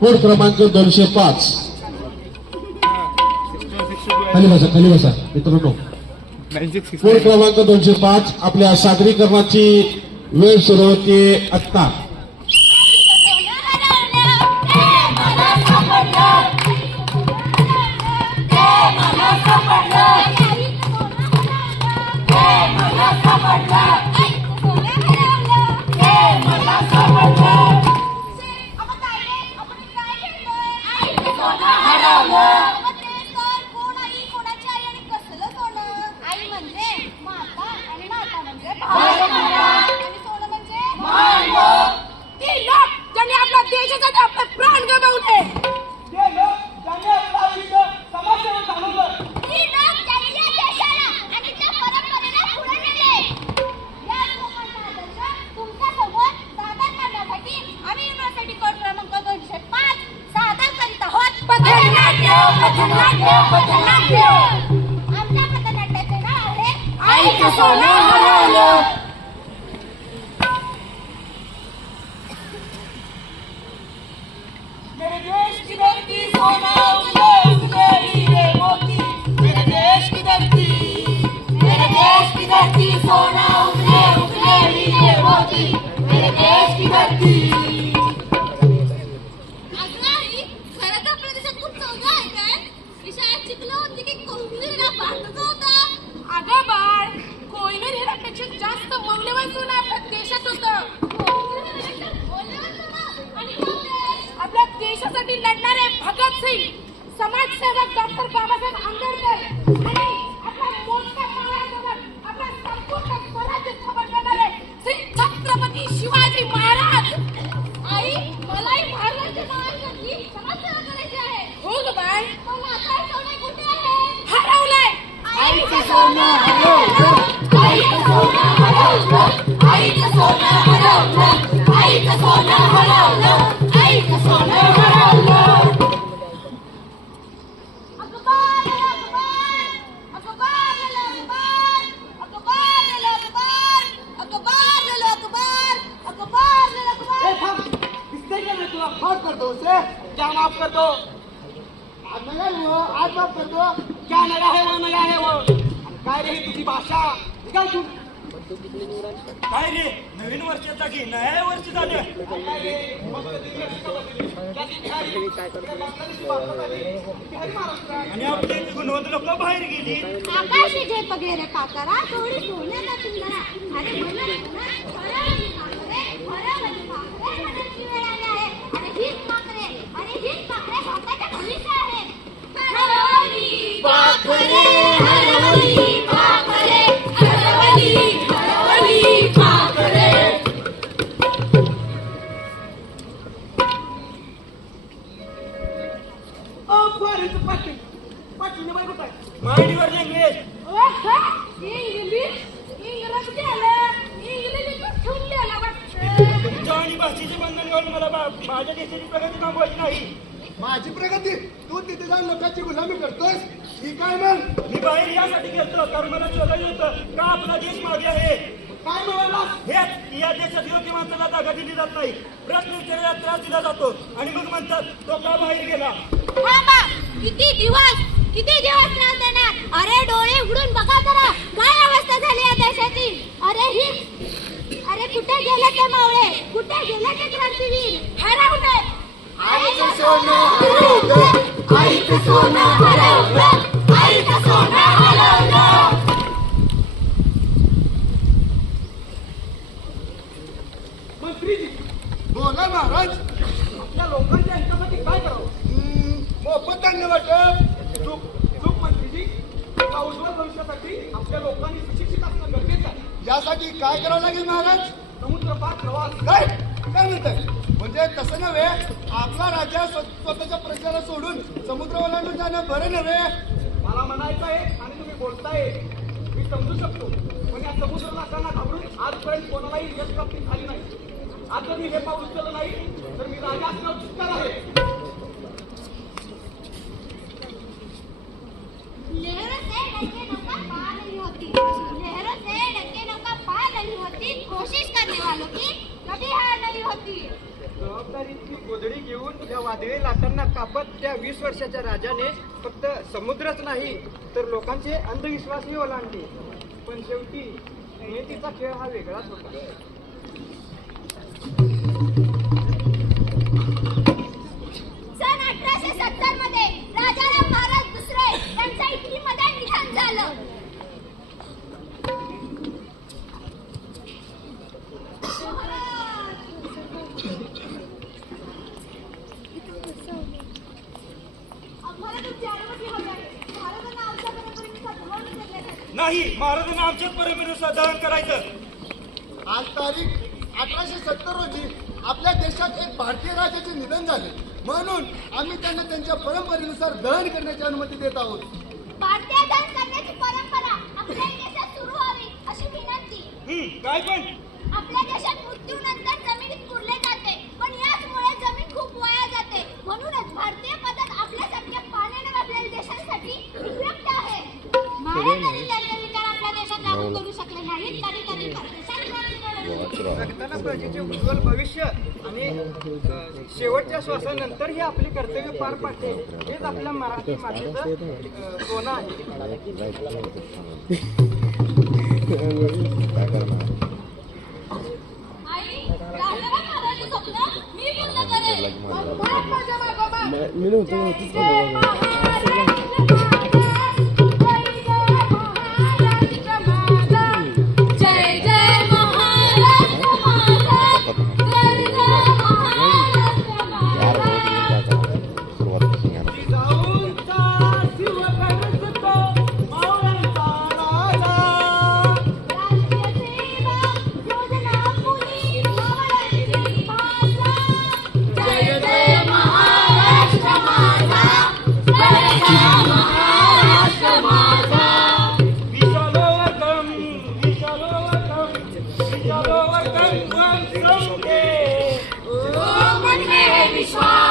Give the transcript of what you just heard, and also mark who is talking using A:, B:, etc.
A: Code क्रमांक दोनशे पाच. खाली बसा खाली बसा मित्रांनो. कोड क्रमांक दोनशे पाच आपल्या सादरीकरणाची वेळ सुरू होते आत्ता.
B: 我爱我。Barcelona, Barcelona. Doctor Babasaheb Ambedkar आणि आपल्या मोठ्या मावळ्यासोबत आपल्या संपूर्ण स्वराज्य स्थापन करणारे श्री छत्रपती शिवाजी महाराज.
C: आई मलाही महाराष्ट्र महाराष्ट्राची समाजसेवा करायची आहे.
B: हो ग बाळ
C: पण आता सोने कुठे आहे?
B: हरवलंय.
D: आईचं सोनं हरवलं. आईचं सोनं हरवलं. आईचं सोनं हरवलं. दो उसे क्या माफ कर दो नगर हो आज माफ कर दो क्या नगा है वो नगा है वो? काय रे तुझी भाषा? निकाल तू
E: काय रे नवीन वर्ष
D: वर्षाचा की नव्या वर्षाचा
E: आणि आपली गुणवंत लोक बाहेर गेली.
C: आकाश जे पगेरे काकारा थोडी सोन्याला तुंदरा
D: अरे म्हणलं पाटील बाई कुठं आहे?
E: मांडीवर
B: इंग्लिश
E: तुमच्या आणि भाषेचे बंधन घालून मला बा- माझ्या देशाची प्रगती थांबवायची नाही.
D: माझी प्रगती? तू तिथे जाऊन लोकांची गुलामी करतोस ही काय मग.
E: मी बाहेर यासाठी गेलो तर मला शोधायला होतं. का आपला देश मागे आहे?
D: काय मिळाला
E: हेच या देशात योग्य माणसाला जागा दिली जात नाही. प्रश्न विचारायला त्रास दिला जातो. आणि मग म्हणतात तो का बाहेर गेला?
C: थांबा. किती दिवस किती दिवस त्रास देणार अरे डोळे उघडून बघा जरा. काय अवस्था झाली या देशाची? अरे ही अरे कुठे गेले ते मावळे? कुठे गेले ते क्रांतीवीर? हरवले. आईचं सोनं हरवलं. आईचं सोनं हरवलं. आईचं सोनं
D: त्यासाठी काय करावं लागेल महाराज? समुद्र पार प्रवास. काय? काय म्हणताय? म्हणजे तसं नव्हे आपला राजा स्व- स्वतःच्या प्रजेला सोडून समुद्र ओलांडून जाणं बरं नव्हे. मला म्हणायचं आहे आणि तुम्ही बोलताय. मी समजू शकतो. पण या समुद्र नाकांना घाबरून आजपर्यंत कोणालाही यश प्राप्ती झाली नाही. आता मी हे पाऊल उचललं नाही तर मी राजा असण्यावर चुकणार आहे. जबाबदारीची गोधडी घेऊन या वादळी लाटांना कापत त्या वीस वर्षाच्या राजाने फक्त समुद्रच नाही तर लोकांचे अंधविश्वासही ओलांडले. पण शेवटी नियतीचा खेळ हा वेगळाच होता.
C: नाही महाराजांना आमच्या परंपरेनुसार
E: दहन करायचं.
F: आज तारीख अठराशे सत्तर रोजी आपल्या देशात एक भारतीय राजाचे निधन झाले. म्हणून आम्ही त्यांना त्यांच्या परंपरेनुसार दहन करण्याची अनुमती देत आहोत.
E: काय पण.
C: आपल्या देशात मृत्यूनंतर
D: मुलांचे उज्ज्वल भविष्य आणि शेवटच्या श्वासानंतर ही आपली कर्तव्य पार पाडते. हेच आपल्या मराठी मातेचं सोनं आहे.
C: मी नव्हतं One, one, one, one, one, one, one, one, one, one, one,